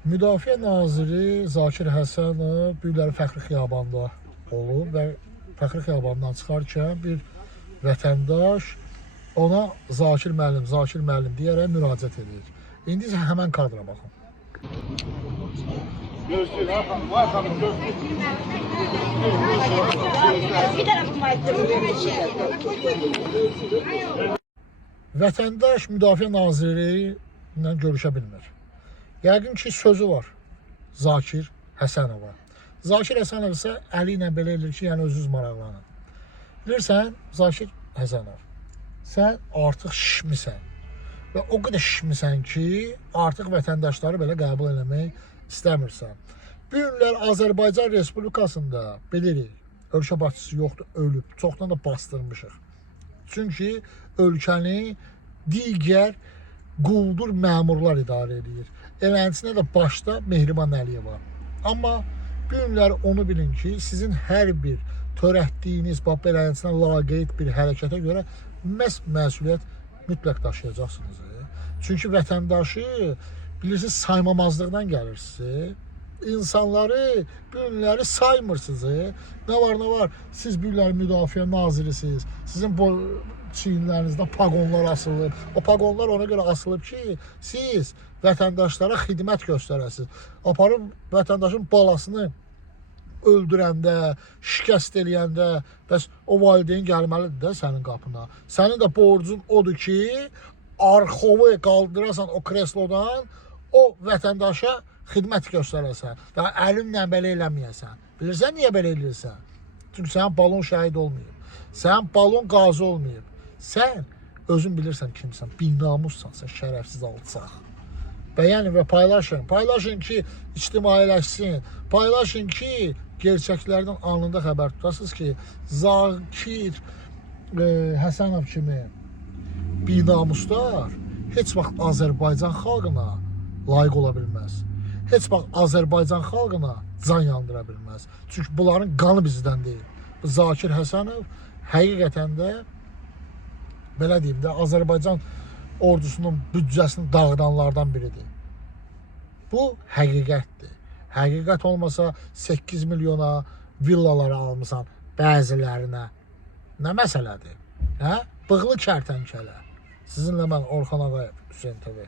Müdafiə naziri Zakir Həsənov bu günləri Fəxri Xiyabanda olub və Fəxri Xiyabandan çıxarkən bir vətəndaş ona Zakir müəllim deyərək müraciət edir. İndi isə həmən kadra baxın. Gözlük, var xanım, gözlük. Bir tarafım Vətəndaş Müdafiə Naziri ilə görüşə bilmir. Yəqin ki, sözü var Zakir Həsənova. Zakir Həsənov isə əli ilə belə edir ki, yəni özünüz maraqlanın. Bilirsən, Zakir Həsənov, sən artıq şişmisən və o qədər şişmisən ki, artıq vətəndaşları belə qəbul eləmək istəmirsən. Bu günlər Azərbaycan Respublikasında bilirik, ölkə başçısı yoxdur, ölüb, çoxdan da bastırmışıq. Çünki ölkəni digər quldur məmurlar idarə edir. Eləncəsinə də başda Mehriban Əliyev var. Amma bu günlər onu bilin ki, sizin hər bir törətdiyiniz, beləcəsinə laqeyd bir hərəkətə görə məhz məsuliyyət mütləq daşıyacaqsınız. Çünki vətəndaşı bilirsiniz saymamazlıqdan gəlirsiniz. İnsanları, bu günləri saymırsınız. Nə var? Siz bu günləri müdafiə nazirisiniz. Sizin çiyinlərinizdə paqonlar asılıb. O paqonlar ona görə asılıb ki, siz vətəndaşlara xidmət göstərəsiniz. Aparıb vətəndaşın balasını öldürəndə, şikəst eləyəndə, bəs o valideyn gəlməlidir də sənin qapına. Sənin də borcun odur ki, arxovu qaldırasan o kreslodan, o vətəndaşa xidmət göstərəsən. Daha əlinlə belə eləməyəsən. Bilirsən niyə belə eləyirsən? Çünki sənin balon şəhid olmayıb. Sənin balon qazi olmayıb. Sən özün bilirsən kimsən, binamussan, sən şərəfsiz alçaq. Bəyənin və paylaşın. Paylaşın ki, ictimailəşsin. Paylaşın ki, gerçəklərdən anında xəbər tutasınız ki, Zakir Həsənov kimi binamuslar heç vaxt Azərbaycan xalqına layiq ola bilməz. Heç vaxt Azərbaycan xalqına can yandıra bilməz. Çünki bunların qanı bizdən deyil. Zakir Həsənov həqiqətən də belə deyim də, Azərbaycan ordusunun büdcəsini dağıdanlardan biridir. Bu həqiqətdir. Həqiqət olmasa 8 milyona villaları almışsan bəzilərinə. Nə məsələdir? Bığlı kərtənkələ. Sizinlə mən Orxan Ağayev, Hüseyn TV.